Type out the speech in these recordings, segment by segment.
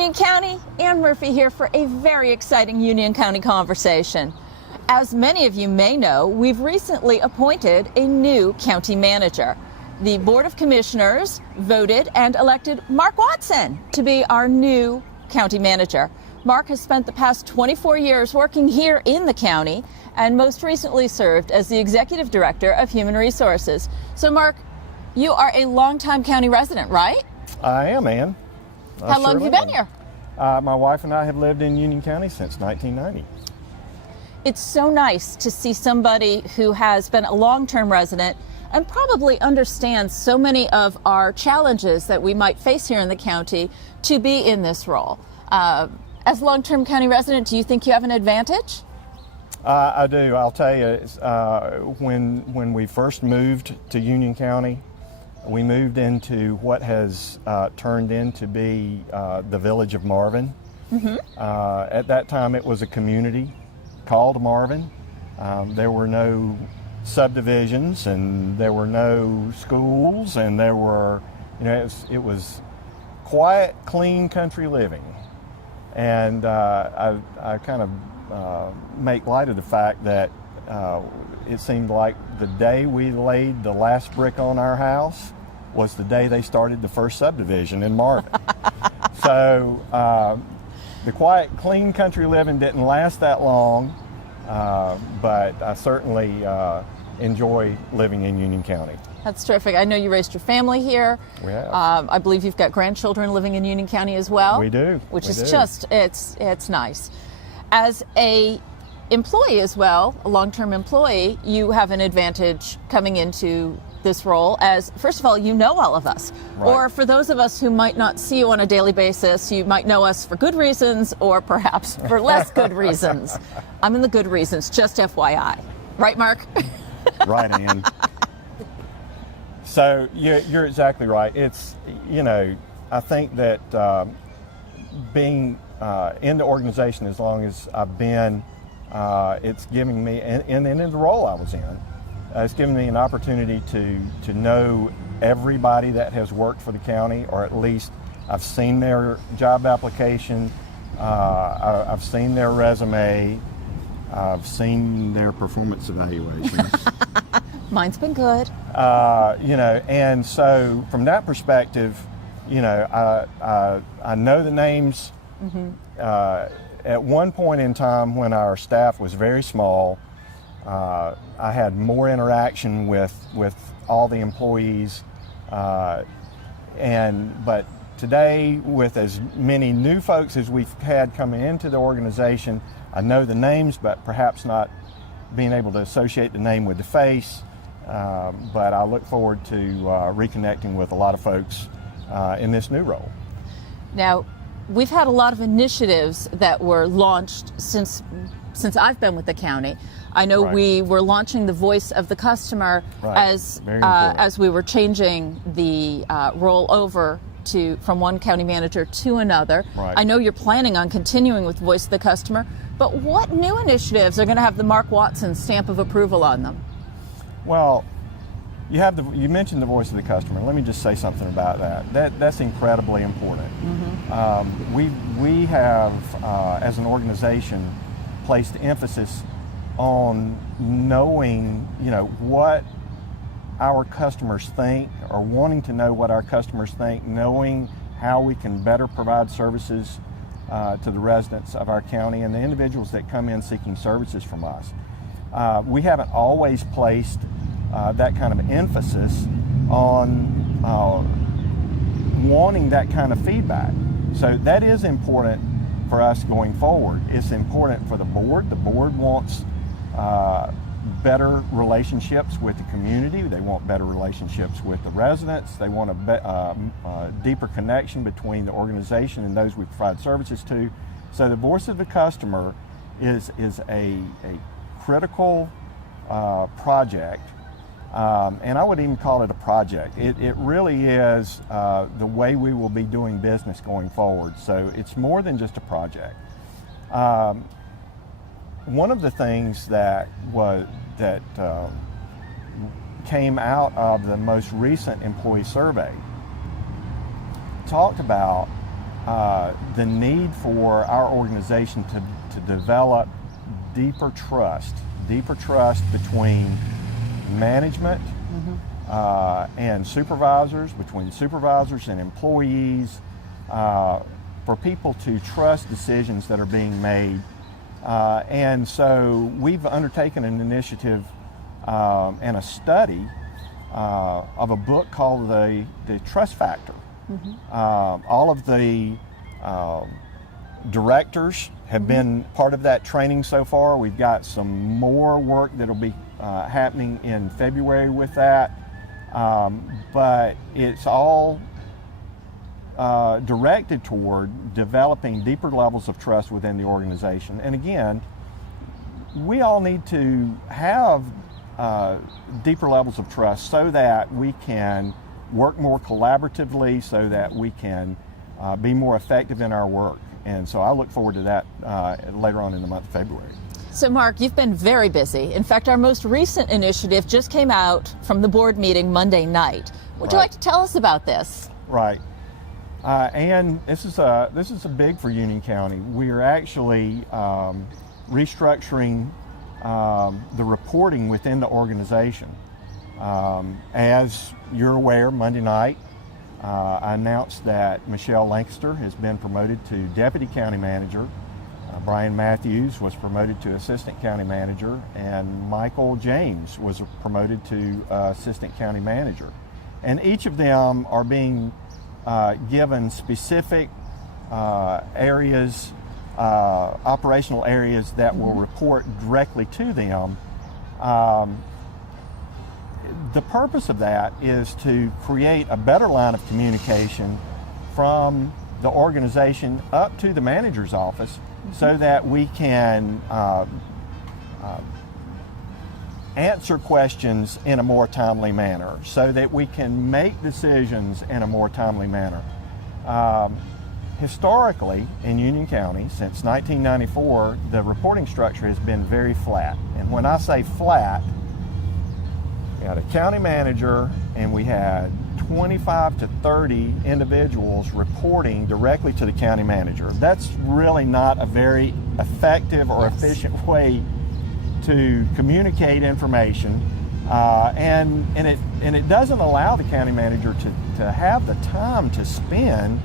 Union County, Ann Murphy here for a very exciting Union County conversation. As many of you may know, we've recently appointed a new county manager. The Board of Commissioners voted and elected Mark Watson to be our new county manager. Mark has spent the past 24 years working here in the county and most recently served as the Executive Director of Human Resources. So Mark, you are a longtime county resident, right? I am, Ann. How long have you been here? My wife and I have lived in Union County since 1990. It's so nice to see somebody who has been a long-term resident and probably understands so many of our challenges that we might face here in the county to be in this role. As a long-term county resident, do you think you have an advantage? I do. I'll tell you, when we first moved to Union County, we moved into what has turned into be the village of Marvin. Mm-hmm. At that time, it was a community called Marvin. There were no subdivisions, and there were no schools, and there were, it was quiet, clean country living. And I kind of make light of the fact that it seemed like the day we laid the last brick on our house was the day they started the first subdivision in Marvin. So the quiet, clean country living didn't last that long, but I certainly enjoy living in Union County. That's terrific. I know you raised your family here. We have. I believe you've got grandchildren living in Union County as well. We do. Which is just, it's nice. As a employee as well, a long-term employee, you have an advantage coming into this role as, first of all, you know all of us. Right. Or for those of us who might not see you on a daily basis, you might know us for good reasons or perhaps for less good reasons. I'm in the good reasons, just FYI. Right, Mark? Right, Ann. So you're exactly right. It's, I think that being in the organization as long as I've been, it's giving me, and in the role I was in, it's given me an opportunity to know everybody that has worked for the county, or at least I've seen their job application, I've seen their resume, I've seen their performance evaluations. Mine's been good. And so from that perspective, I know the names. Mm-hmm. At one point in time when our staff was very small, I had more interaction with all the employees, but today, with as many new folks as we've had coming into the organization, I know the names, but perhaps not being able to associate the name with the face. But I look forward to reconnecting with a lot of folks in this new role. Now, we've had a lot of initiatives that were launched since I've been with the county. I know Right. we were launching the voice of the customer Right. as we were changing the role over from one county manager to another. Right. I know you're planning on continuing with voice of the customer, but what new initiatives are going to have the Mark Watson stamp of approval on them? Well, you mentioned the voice of the customer. Let me just say something about that. That's incredibly important. Mm-hmm. We have, as an organization, placed emphasis on knowing, what our customers think, or wanting to know what our customers think, knowing how we can better provide services to the residents of our county and the individuals that come in seeking services from us. We haven't always placed that kind of emphasis on wanting that kind of feedback. So that is important for us going forward. It's important for the board. The board wants better relationships with the community. They want better relationships with the residents. They want a deeper connection between the organization and those we provide services to. So the voice of the customer is a critical project. And I would even call it a project. It really is the way we will be doing business going forward. So it's more than just a project. One of the things that came out of the most recent employee survey talked about the need for our organization to develop deeper trust between management and supervisors, between supervisors and employees, for people to trust decisions that are being made. And so we've undertaken an initiative and a study of a book called the Trust Factor. All of the directors have been part of that training so far. We've got some more work that'll be happening in February with that, but it's all directed toward developing deeper levels of trust within the organization. And again, we all need to have deeper levels of trust so that we can work more collaboratively, so that we can be more effective in our work. And so I look forward to that later on in the month of February. So Mark, you've been very busy. In fact, our most recent initiative just came out from the board meeting Monday night. Would you like to tell us about this? Right. And this is a big for Union County. We are actually restructuring the reporting within the organization. As you're aware, Monday night, I announced that Michelle Lancaster has been promoted to Deputy County Manager. Brian Matthews was promoted to Assistant County Manager, and Michael James was promoted to Assistant County Manager. And each of them are being given specific areas, operational areas that will report directly to them. The purpose of that is to create a better line of communication from the organization up to the manager's office, so that we can answer questions in a more timely manner, so that we can make decisions in a more timely manner. Historically, in Union County, since 1994, the reporting structure has been very flat. And when I say flat, we had a county manager and we had 25 to 30 individuals reporting directly to the county manager. That's really not a very effective or efficient way to communicate information, and it doesn't allow the county manager to have the time to spend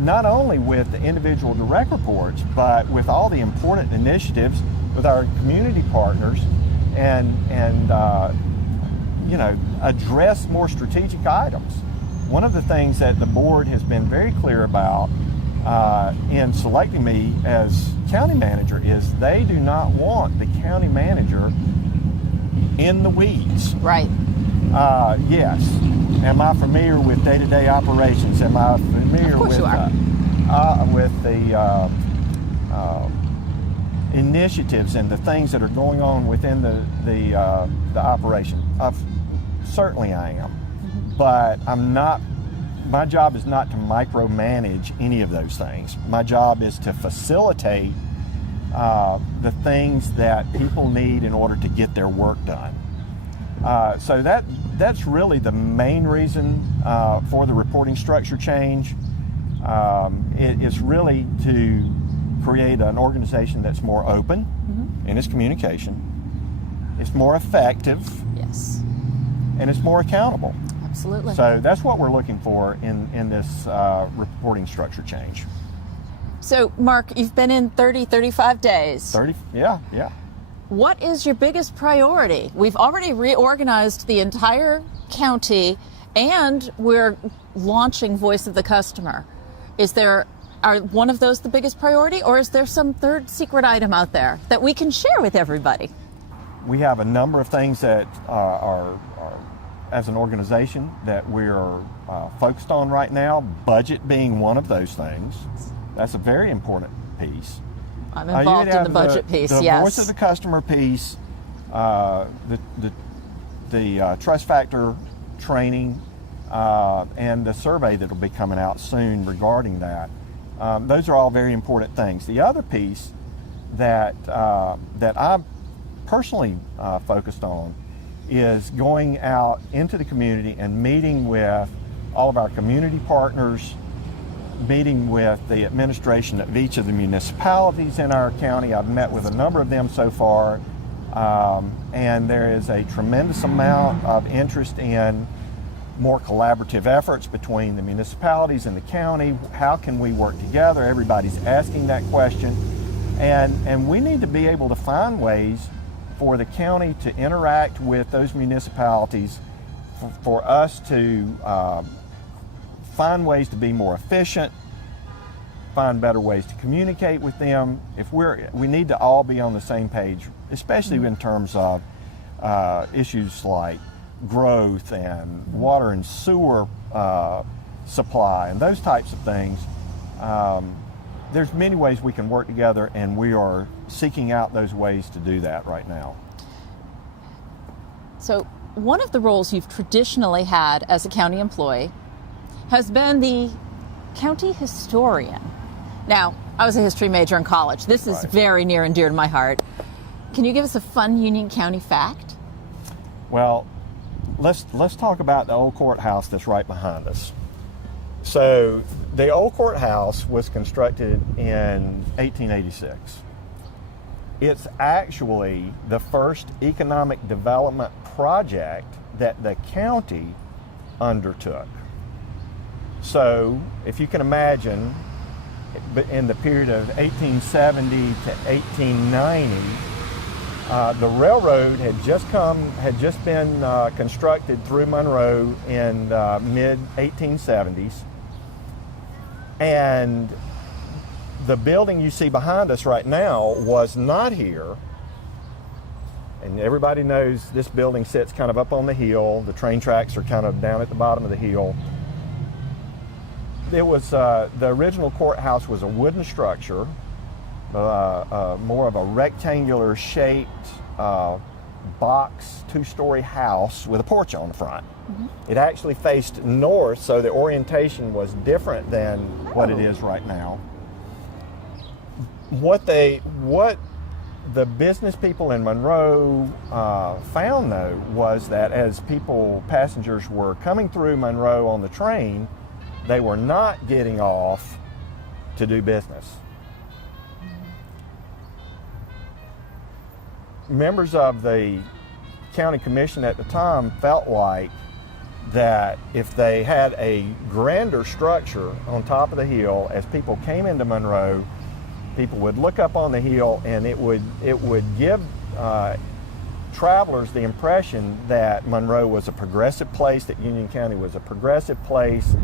not only with the individual direct reports, but with all the important initiatives with our community partners, and address more strategic items. One of the things that the board has been very clear about in selecting me as county manager is they do not want the county manager in the weeds. Right. Yes. Am I familiar with day-to-day operations? Am I familiar with the initiatives and the things that are going on within the operation? Certainly I am. But I'm not. My job is not to micromanage any of those things. My job is to facilitate the things that people need in order to get their work done. So that's really the main reason for the reporting structure change. It is really to create an organization that's more open in its communication. It's more effective. Yes. And it's more accountable. Absolutely. So that's what we're looking for in this reporting structure change. So, Mark, you've been in 35 days. 30, yeah. What is your biggest priority? We've already reorganized the entire county, and we're launching Voice of the Customer. Are one of those the biggest priority, or is there some third secret item out there that we can share with everybody? We have a number of things that are as an organization that we're focused on right now, budget being one of those things. That's a very important piece. I'm involved in the budget piece, the yes. Voice of the Customer piece, the Trust Factor training, and the survey that will be coming out soon regarding that. Those are all very important things. The other piece that I'm personally focused on is going out into the community and meeting with all of our community partners, meeting with the administration of each of the municipalities in our county. I've met with a number of them so far, and there is a tremendous amount of interest in more collaborative efforts between the municipalities and the county. How can we work together? Everybody's asking that question. And we need to be able to find ways for the county to interact with those municipalities, for us to find ways to be more efficient, find better ways to communicate with them. We need to all be on the same page, especially in terms of issues like growth and water and sewer supply and those types of things. There's many ways we can work together, and we are seeking out those ways to do that right now. So one of the roles you've traditionally had as a county employee has been the county historian. Now, I was a history major in college. This is very near and dear to my heart. Can you give us a fun Union County fact? Well, let's talk about the old courthouse that's right behind us. So the old courthouse was constructed in 1886. It's actually the first economic development project that the county undertook. So if you can imagine, in the period of 1870 to 1890, the railroad had just been constructed through Monroe in mid 1870s, and the building you see behind us right now was not here. And everybody knows this building sits kind of up on the hill. The train tracks are kind of down at the bottom of the hill. It was the original courthouse was a wooden structure, more of a rectangular shaped box, two-story house with a porch on the front. Mm-hmm. It actually faced north, so the orientation was different than what it is right now. What the business people in Monroe found, though, was that as passengers were coming through Monroe on the train, they were not getting off to do business. Members of the county commission at the time felt like that if they had a grander structure on top of the hill, as people came into Monroe, people would look up on the hill, and it would give travelers the impression that Monroe was a progressive place, that Union County was a progressive place,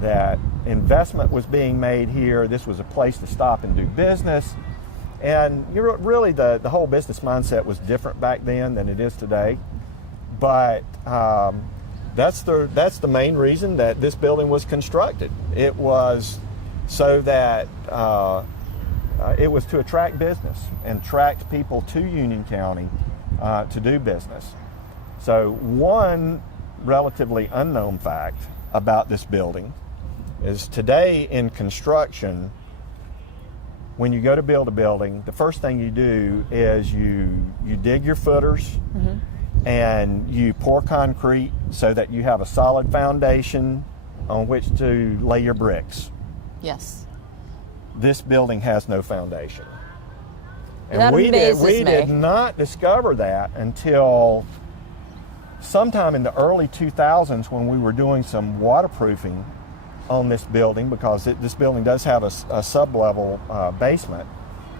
that investment was being made here. This was a place to stop and do business. And really the whole business mindset was different back then than it is today. But that's the main reason that this building was constructed. It was so that it was to attract business and attract people to Union County to do business. So one relatively unknown fact about this building is today in construction, when you go to build a building, the first thing you do is you dig your footers, mm-hmm. and you pour concrete so that you have a solid foundation on which to lay your bricks. Yes. This building has no foundation. And that we amazes me. did not discover that until sometime in the early 2000s, when we were doing some waterproofing on this building, because this building does have a sub-level basement,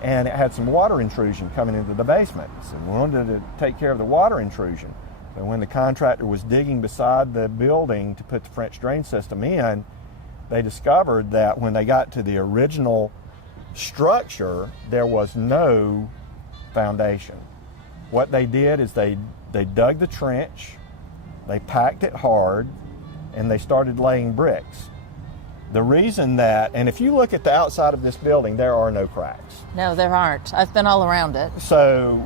and it had some water intrusion coming into the basement. So we wanted to take care of the water intrusion. So when the contractor was digging beside the building to put the French drain system in, they discovered that when they got to the original structure, there was no foundation. What they did is they dug the trench, they packed it hard, and they started laying bricks. The reason that, and if you look at the outside of this building, there are no cracks. No, there aren't. I've been all around it. So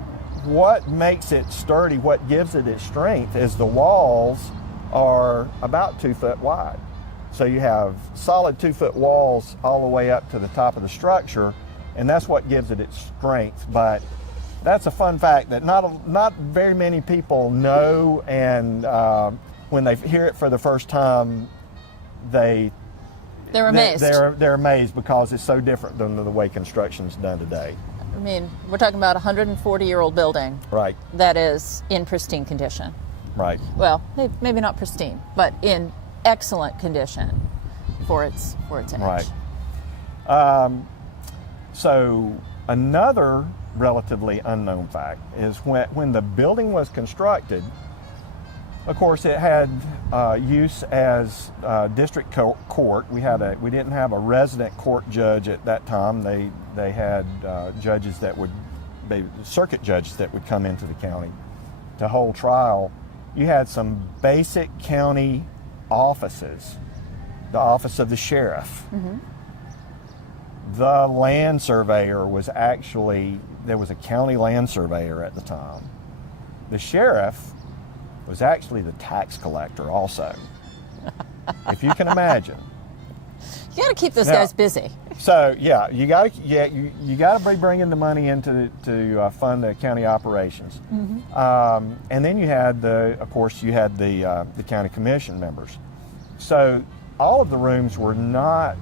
what makes it sturdy, what gives it its strength, is the walls are about 2 foot wide. So you have solid 2 foot walls all the way up to the top of the structure, and that's what gives it its strength. But that's a fun fact that not very many people know, and when they hear it for the first time, They're amazed. They're amazed because it's so different than the way construction's done today. I mean, we're talking about a 140-year-old building. Right. That is in pristine condition. Right. Well, maybe not pristine, but in excellent condition for its age. Right. So another relatively unknown fact is when the building was constructed, of course, it had use as district court. We didn't have a resident court judge at that time. They had judges that would be circuit judges that would come into the county to hold trial. You had some basic county offices, the office of the sheriff. Mm-hmm. The land surveyor there was a county land surveyor at the time. The sheriff was actually the tax collector also, if you can imagine. You got to keep those guys busy. So yeah, you got to be bringing the money in to fund the county operations. Mm-hmm. And then you had the county commission members. So all of the rooms were not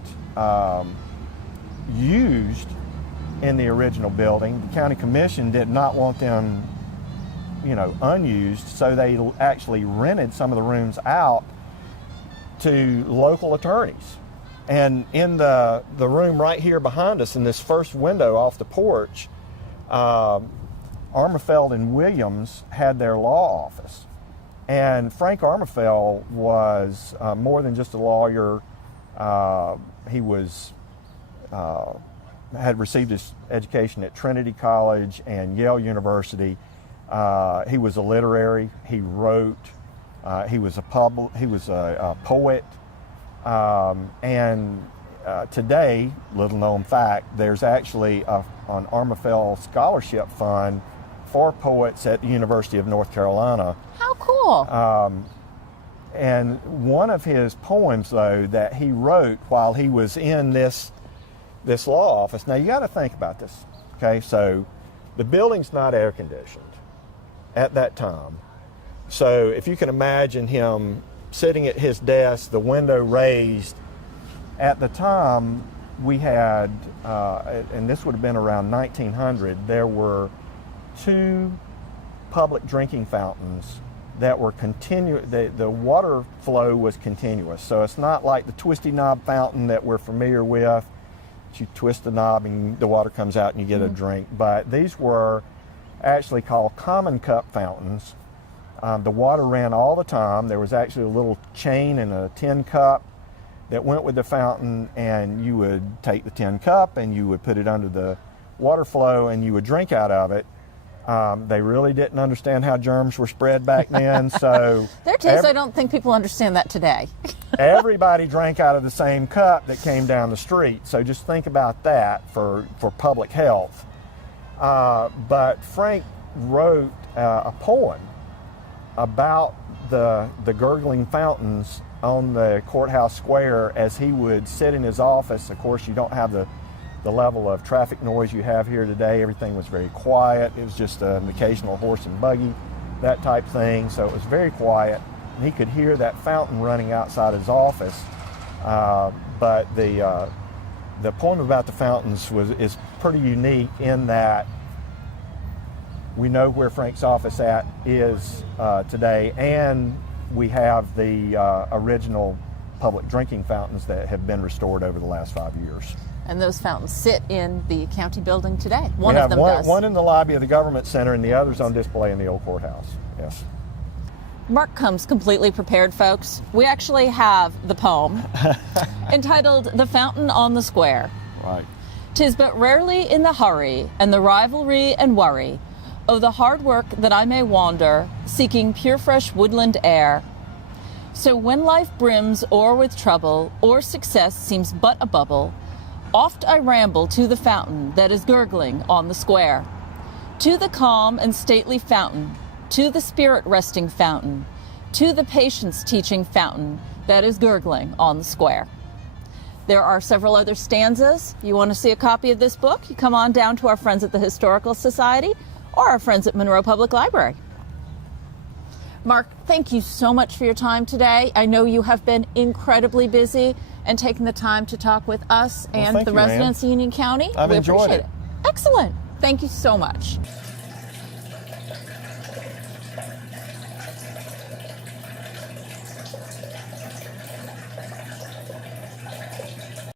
used in the original building. The county commission did not want them, unused, so they actually rented some of the rooms out to local attorneys. And in the room right here behind us, in this first window off the porch, Armefeld and Williams had their law office. And Frank Armefeld was more than just a lawyer. He had received his education at Trinity College and Yale University. He was a literary. He wrote. He was a poet. And today, little known fact, there's actually an Armefeld Scholarship Fund for poets at the University of North Carolina. How cool! And one of his poems, though, that he wrote while he was in this law office. Now you got to think about this. Okay, so the building's not air conditioned at that time. So if you can imagine him sitting at his desk, the window raised. At the time, we had, and this would have been around 1900, there were 2 public drinking fountains that were continuous. The water flow was continuous. So it's not like the twisty knob fountain that we're familiar with. You twist the knob and the water comes out and you get a drink. But these were actually called common cup fountains. The water ran all the time. There was actually a little chain and a tin cup that went with the fountain, and you would take the tin cup and you would put it under the water flow and you would drink out of it. They really didn't understand how germs were spread back then, so... There are days I don't think people understand that today. Everybody drank out of the same cup that came down the street, so just think about that for public health. But Frank wrote a poem about the gurgling fountains on the courthouse square as he would sit in his office. Of course, you don't have the level of traffic noise you have here today. Everything was very quiet. It was just an occasional horse and buggy, that type thing. So it was very quiet. And he could hear that fountain running outside his office. But the poem about the fountains is pretty unique in that we know where Frank's office is today, and we have the original public drinking fountains that have been restored over the last 5 years. And those fountains sit in the county building today. One of them does. One in the lobby of the government center and the other's on display in the old courthouse. Yes. Mark comes completely prepared, folks. We actually have the poem entitled "The Fountain on the Square." Right. "'Tis but rarely in the hurry and the rivalry and worry, oh, the hard work that I may wander, seeking pure fresh woodland air. So when life brims o'er with trouble, or success seems but a bubble, oft I ramble to the fountain that is gurgling on the square. To the calm and stately fountain, to the spirit resting fountain, to the patience teaching fountain that is gurgling on the square." There are several other stanzas. You want to see a copy of this book? You come on down to our friends at the Historical Society or our friends at Monroe Public Library. Mark, thank you so much for your time today. I know you have been incredibly busy and taking the time to talk with us and the residents of Union County. I've enjoyed appreciate it. Excellent. Thank you so much.